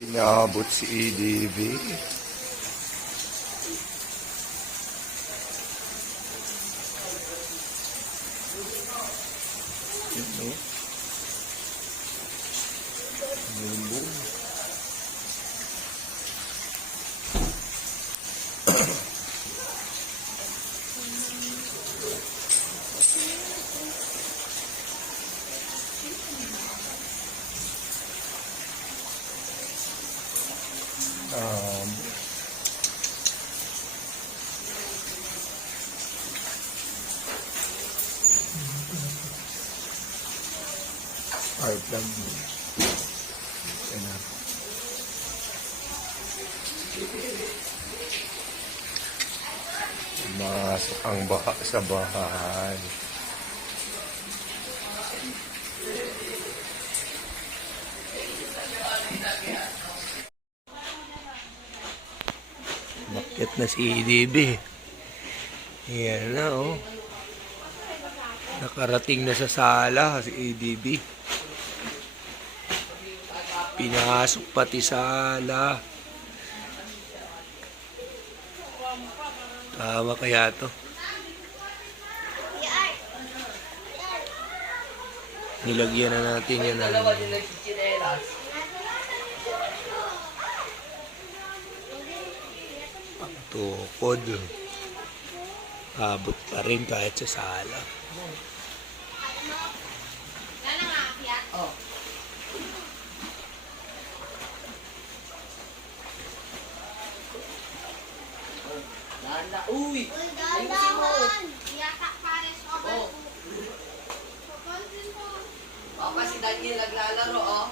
Inaabot si EDV. Yun, Um, Art lang. Na. Masok ang baha sa bahay. Bakit na si EDB? Yan na oh. Nakarating na sa sala si EDB. Pinasok pati sala. Tama kaya to. Nilagyan na natin yan ng tukod. Abot pa rin kahit sa sala. Oh. Lala, uy! Uy, dahan-dahan. Yatak pares over Oh. po. Papansin mo. O, kasi Daniel naglalaro, oh.